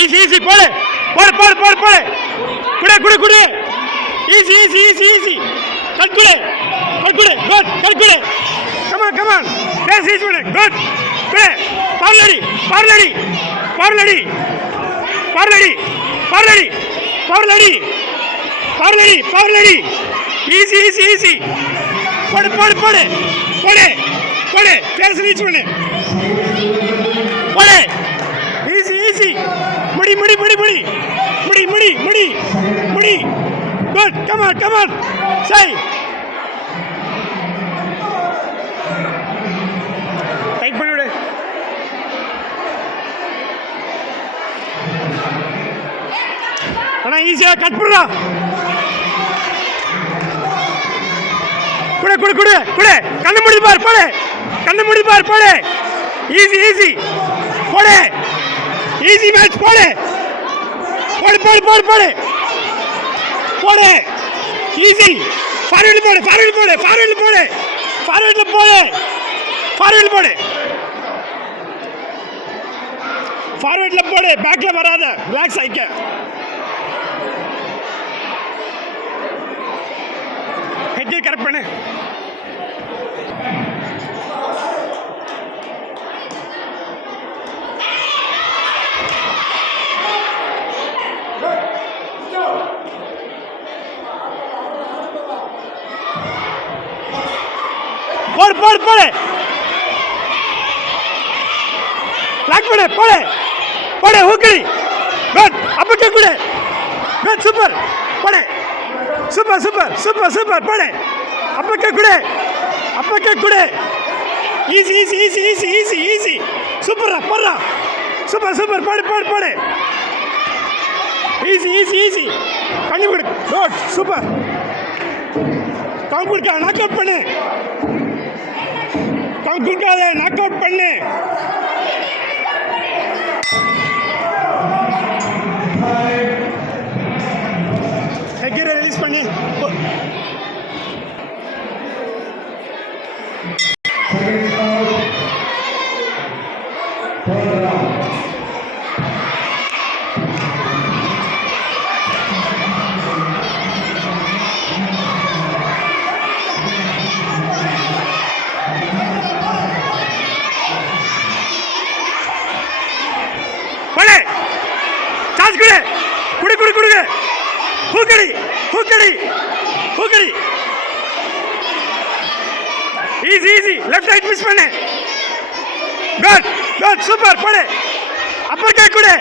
easy easy போடு போடு போடு போடு போடு குடு குடு குடு easy easy easy easy cut குடு குட் கட் குடு கமான் கமான் பேஸ் ஈஸி குடு குட் குடு பார்லடி பார்லடி பார்லடி பார்லடி பார்லடி பார்லடி பார்லடி பார்லடி ஈஸி ஈஸி ஈஸி போடு போடு போடு போடு போடு பேஸ் ரீச் பண்ணு போடு ஈஸி ஈஸி முடி முடி முடி முடி முடி முடி முடி முடி குட் கமான் கமான் சை டைட் பண்ணி விடு அண்ணா ஈஸியாக கட் பண்ணுறா குடு குடு குடு குடு கண்ணு மூடி பார் போடு கண்ணு மூடி பார் போடு ஈஸி ஈஸி போடு ஈஸி மேட்ச் போடு போடு போடு போடு போடு போடு ஈஸி ஃபார்வர்ட் போடு ஃபார்வர்ட் போடு ஃபார்வர்ட் போடு ஃபார்வர்ட்ல போடு ஃபார்வர்ட் போடு ஃபார்வர்ட்ல போடு பேக்ல வராத ரிலாக்ஸ் ஆயிக்க ஹெட் கரெக்ட் பண்ணு போடு போடு போடு லாக் பண்ணு போடு போடு ஹூக்கடி குட் அப்பக்கே குடு குட் சூப்பர் போடு சூப்பர் சூப்பர் சூப்பர் சூப்பர் போடு அப்பக்கே குடு easy easy easy easy easy easy சூப்பரா போடுறா சூப்பர் சூப்பர் போடு போடு போடு ஈஸி ஈஸி ஈஸி கண்ணி கொடு குட் சூப்பர் கவுண்ட் கொடுக்க நாக் அவுட் பண்ணு கவுண்ட் கொடுக்காத நாக் அவுட் பண்ணு ஹெக்கரை ரிலீஸ் பண்ணி சான்ஸ் குடு குடு குடு குடு ஹூக்கடி ஹூக்கடி ஹூக்கடி easy easy left right miss பண்ணு குட் குட் சூப்பர் போடு அப்பர் கே குடு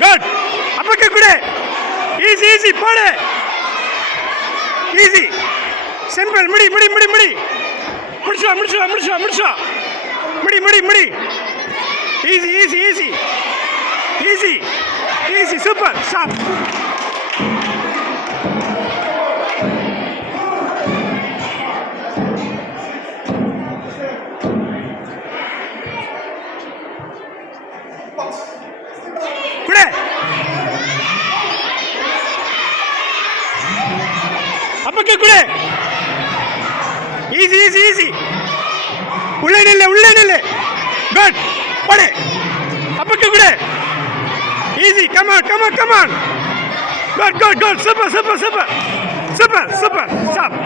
குட் அப்பர் கே குடு ஈஸி ஈஸி போடு ஈஸி சிம்பிள் முடி முடி முடி முடி முடிச்சுவா முடிச்சுவா முடிச்சுவா முடிச்சுவா முடி முடி முடி easy easy easy easy easy super stop குடு அப்பக்கே குடு ஈஸி ஈஸி ஈஸி உள்ளே நில்லு குட் போடு அப்பக்கே குடு easy come on come on come on good good good super super super super super stop